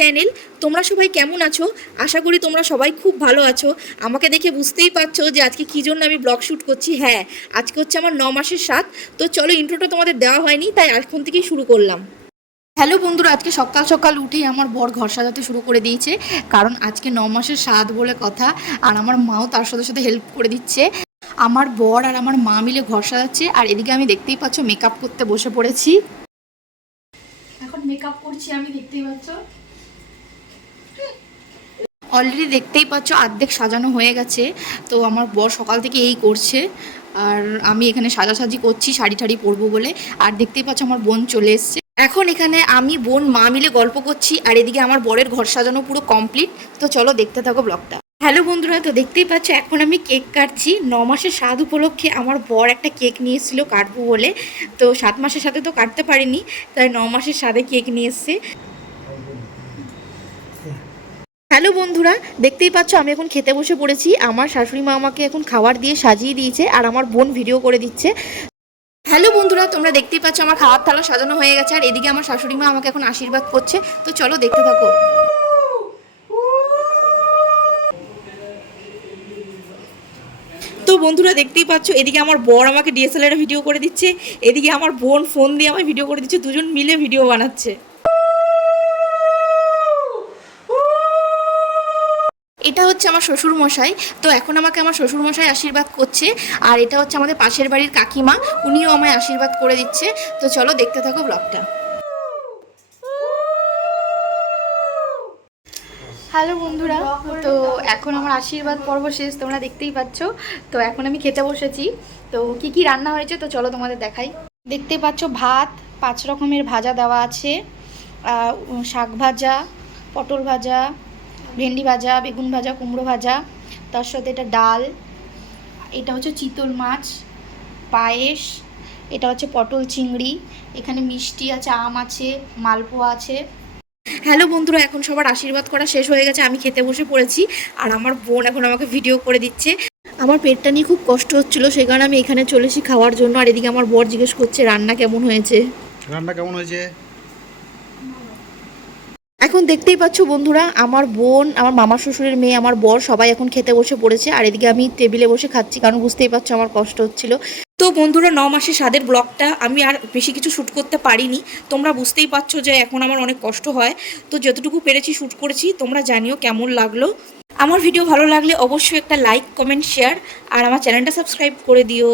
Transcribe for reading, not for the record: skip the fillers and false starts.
Channel. তোমরা সবাই কেমন আছো? আশা করি তোমরা সবাই খুব ভালো আছো। আমাকে দেখে বুঝতেই পারছো যে আজকে কী জন্য আমি ব্লগ শ্যুট করছি। হ্যাঁ, আজকে হচ্ছে আমার 9 মাসের স্বাদ। তো চলো, ইন্ট্রোটা তোমাদের দেওয়া হয়নি, তাই এখন থেকেই শুরু করলাম। হ্যালো বন্ধুরা, আজকে সকাল সকাল উঠেই আমার বর ঘর সাজাতে শুরু করে দিয়েছে, কারণ আজকে 9 মাসের স্বাদ বলে কথা। আর আমার মাও তার সাথে সাথে হেল্প করে দিচ্ছে। আমার বর আর আমার মা মিলে ঘর সাজাচ্ছে, আর এদিকে আমি দেখতেই পাচ্ছ মেকআপ করতে বসে পড়েছি। এখন মেকআপ করছি আমি, দেখতেই পাচ্ছ। অলরেডি দেখতেই পাচ্ছ অর্ধেক সাজানো হয়ে গেছে। তো আমার বর সকাল থেকে এই করছে, আর আমি এখানে সাজাসাজি করছি শাড়ি ঠাড়ি পরবো বলে। আর দেখতেই পাচ্ছ আমার বোন চলে এসছে। এখন এখানে আমি বোন মা মিলে গল্প করছি, আর এদিকে আমার বরের ঘর সাজানো পুরো কমপ্লিট। তো চলো দেখতে থাকো ব্লগটা। হ্যালো বন্ধুরা, তো দেখতেই পাচ্ছ এখন আমি কেক কাটছি। 9 মাসের স্বাদ উপলক্ষে আমার বর একটা কেক নিয়ে এসেছিলো কাটবো বলে। তো 7 মাসের সাথে তো কাটতে পারিনি, তাই 9 মাসের স্বাদে কেক নিয়ে এসছে। হ্যালো বন্ধুরা, দেখতেই পাচ্ছ আমি এখন খেতে বসে পড়েছি। আমার শাশুড়ি মা আমাকে এখন খাবার দিয়ে সাজিয়ে দিয়েছে, আর আমার বোন ভিডিও করে দিচ্ছে। হ্যালো বন্ধুরা, তোমরা দেখতেই পাচ্ছ আমার খাওয়ার থালা সাজানো হয়ে গেছে, আর এদিকে আমার শাশুড়ি মা আমাকে এখন আশীর্বাদ করছে। তো চলো দেখতে থাকো। তো বন্ধুরা দেখতেই পাচ্ছ এদিকে আমার বর আমাকে ডিএসএলআর ভিডিও করে দিচ্ছে, এদিকে আমার বোন ফোন দিয়ে আমায় ভিডিও করে দিচ্ছে, দুজন মিলে ভিডিও বানাচ্ছে। এটা হচ্ছে আমার শ্বশুর মশাই। তো এখন আমাকে আমার শ্বশুর মশাই আশীর্বাদ করছে, আর এটা হচ্ছে আমাদের পাশের বাড়ির কাকিমা, উনিও আমায় আশীর্বাদ করে দিচ্ছে। তো চলো দেখতে থাকো ব্লগটা। হ্যালো বন্ধুরা, তো এখন আমার আশীর্বাদ পর্ব শেষ, তোমরা দেখতেই পাচ্ছ। তো এখন আমি খেতে বসেছি। তো কি কি রান্না হয়েছে তো চলো তোমাদের দেখাই। দেখতেই পাচ্ছ ভাত, 5 রকমের ভাজা দেওয়া আছে, শাক ভাজা, পটল ভাজা, ভেন্ডি ভাজা, বেগুন ভাজা, কুমড়ো ভাজা, তার সাথে এটা ডাল, এটা হচ্ছে চিতল মাছ, পায়েস, এটা হচ্ছে পটল চিংড়ি, এখানে মিষ্টি আছে, আম আছে, মালপোয়া আছে। হ্যালো বন্ধুরা, এখন সবার আশীর্বাদ করা শেষ হয়ে গেছে, আমি খেতে বসে পড়েছি, আর আমার বোন এখন আমাকে ভিডিও করে দিচ্ছে। আমার পেটটা নিয়ে খুব কষ্ট হচ্ছিল, সেই কারণে আমি এখানে চলেছি খাওয়ার জন্য। আর এদিকে আমার বর জিজ্ঞেস করছে রান্না কেমন হয়েছে। এখন দেখতেই পাচ্ছ বন্ধুরা, আমার বোন, আমার মামা শ্বশুরের মেয়ে, আমার বর সবাই এখন খেতে বসে পড়েছে, আর এদিকে আমি টেবিলে বসে খাচ্ছি, কারণ বুঝতেই পারছো আমার কষ্ট হচ্ছিল। তো বন্ধুরা, 9 মাসের স্বাদের ব্লগটা আমি আর বেশি কিছু শ্যুট করতে পারিনি। তোমরা বুঝতেই পারছো যে এখন আমার অনেক কষ্ট হয়। তো যতটুকু পেরেছি শ্যুট করেছি। তোমরা জানিও কেমন লাগলো। আমার ভিডিও ভালো লাগলে অবশ্যই একটা লাইক, কমেন্ট, শেয়ার, আর আমার চ্যানেলটা সাবস্ক্রাইব করে দিও।